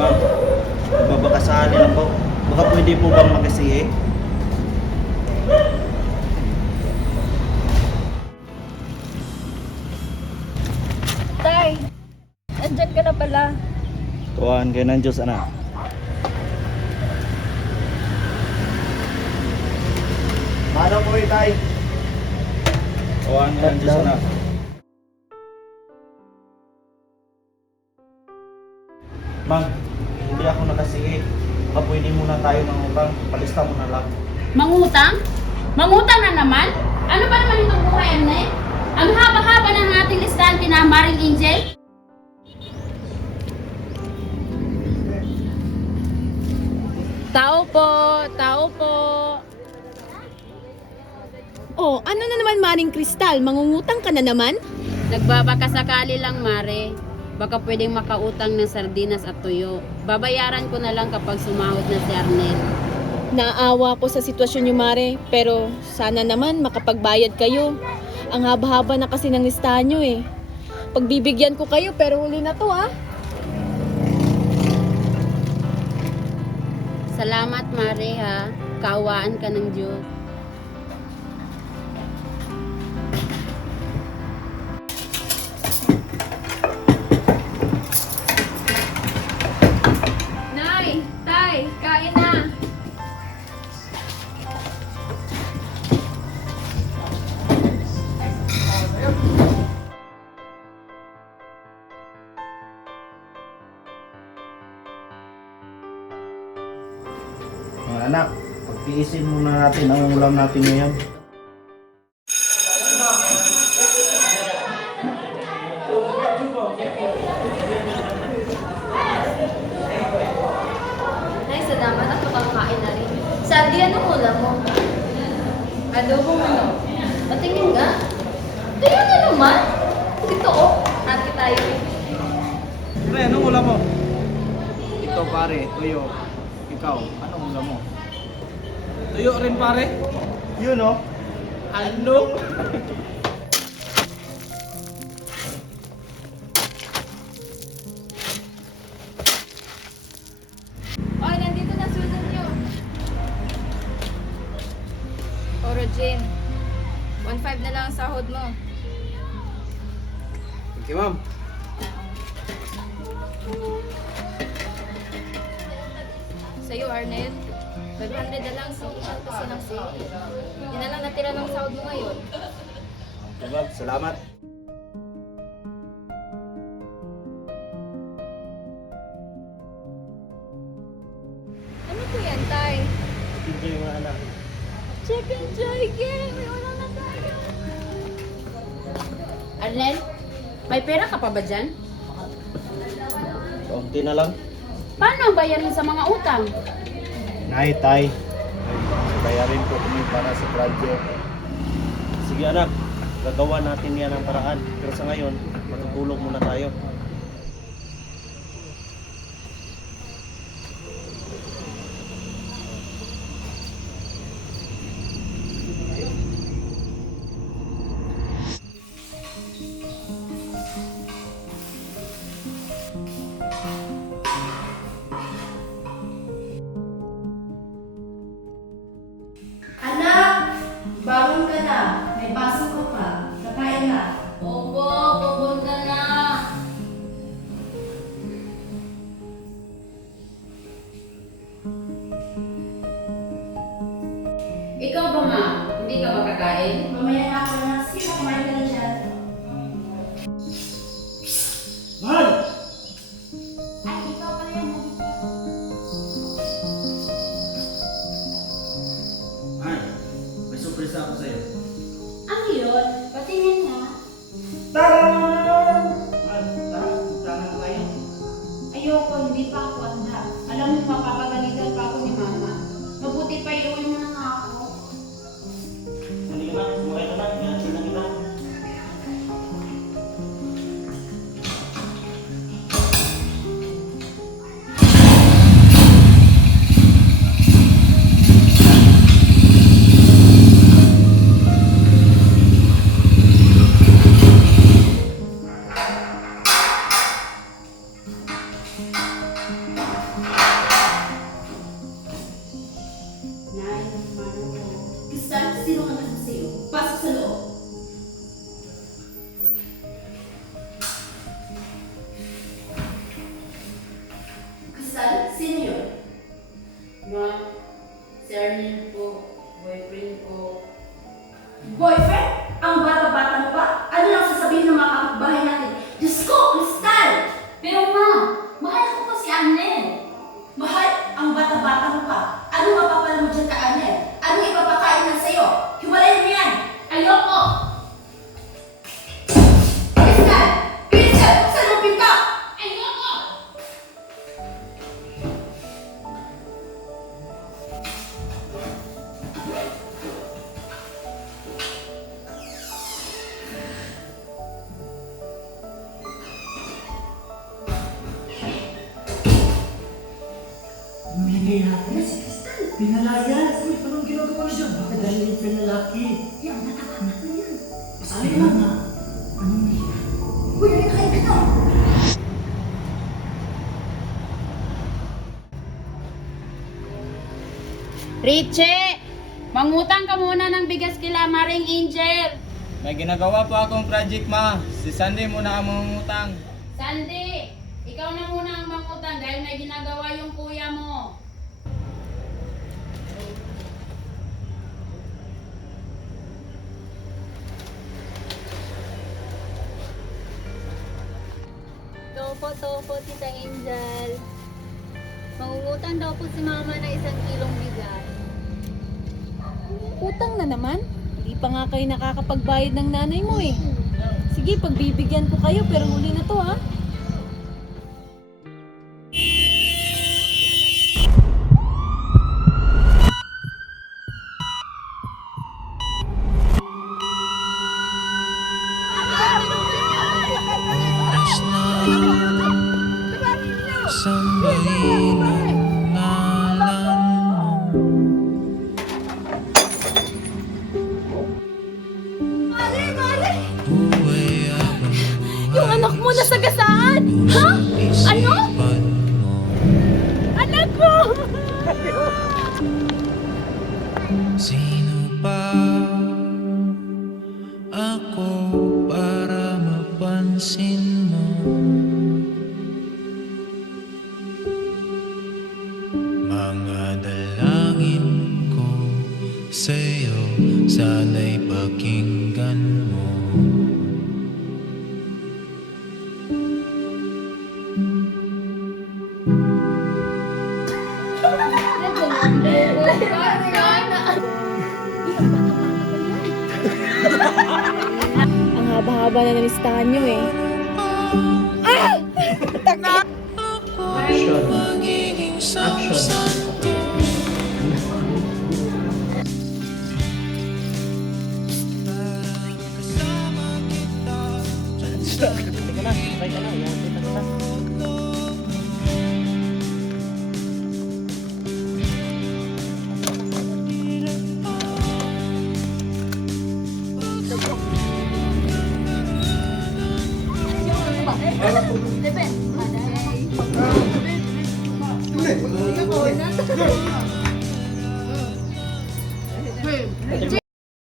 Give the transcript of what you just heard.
Ma'am, magbabakasali lang po. Baka pwede po bang magasiye? Tay, andyan ka na pala. Tuwan kayo ng Diyos, anak. Ano po itay? Tuwan kayo ng Diyos, anak. Ma'am, hindi ako nakasiye. Baka pwede muna tayo ng utang. Palista mo na lang. Mangutang? Mangutang na naman? Ano ba naman itong buhay, Arnel? Ang haba-haba ng ating listahan kina Maring Angel? Tao po, tao po. Oh, ano na naman Maring Kristal? Mangungutang ka na naman? Nagbabakasakali lang, Mare. Baka pwedeng makautang ng sardinas at tuyo. Babayaran ko na lang kapag sumahod na si Arnel. Naawa ko sa sitwasyon niyo, Mare. Pero sana naman makapagbayad kayo. Ang haba-haba na kasi ng listahan niyo eh. Pagbibigyan ko kayo pero huli na to ha. Salamat, Mare, ha. Kaawaan ka ng Diyos. Nay, Tay, kain na. Mga anak, pagtiisin muna natin ang ulam natin ngayon. Nay, sa daman ako kakain na rin. Sandy, anong ulam mo? Adobong ano? Patingin nga. Tingnan nga naman. Dito oh, hati tayo. Pre, anong ulam mo? Ito pare, tuyo. Ikaw, anong ulam mo? Tuyo rin pare. Yun oh. Ano? Oy, nandito na sunan nyo. Oro Jane, 1.5 na lang ang sahod mo. Okay ma'am. Sa'yo, Arnel, 500 na lang siya kasi ng sale. Yan na lang natira ng sahod mo ngayon. Diba? Salamat. Ano po yan, Tay? Enjoy mga anak. Check and joy game! May wala na tayo. Arnel, may pera ka pa ba dyan? Kaunti na lang. Paano ang bayarin sa mga utang? Nay, tay. Bayarin ko kami para sa project. Sige anak, gagawa natin yan ang paraan. Pero sa ngayon, matutulog muna tayo. Anak, bangon ka na. May pasok ka pa. Kakain na. Opo, pupunta na. nangyayari? Si Crystal. Pinalaya. Uy, anong ginagawa niya? Bakit dahil yung pinalaki? Yan, natakanak na yan. Pasali na nga. Anong nangyayari? Uy, ay nakaibig na. Richie! Mangutang ka muna ng bigas kila Maring Angel. May ginagawa po akong project, ma. Si Sandy muna ang mangungutang. Sandy, ikaw na muna ang mangutang dahil may ginagawa yung kuya mo. Topo, Tita Angel. Mangungutang daw po si Mama ng 1 kilong bigas. Utang na naman? Hindi pa nga kayo nakakapagbayad ng nanay mo eh. Sige, pagbibigyan ko kayo pero huli na to ha. Oras na sambahin ang ngalan mo. Buhay habang Yung anak mo nasagasaan! Ha? Ano? isipan mo. Anak ko! Sino pa ako para mapansin mo? Mga dalangin ko sa'yo, sana'y pakinggan mo. Ang haba-haba na ng listahan nyo eh. Action. Magiging samsanto. Para kasama kita. Teka na, try ka na. Yan, kita ka na. Depende.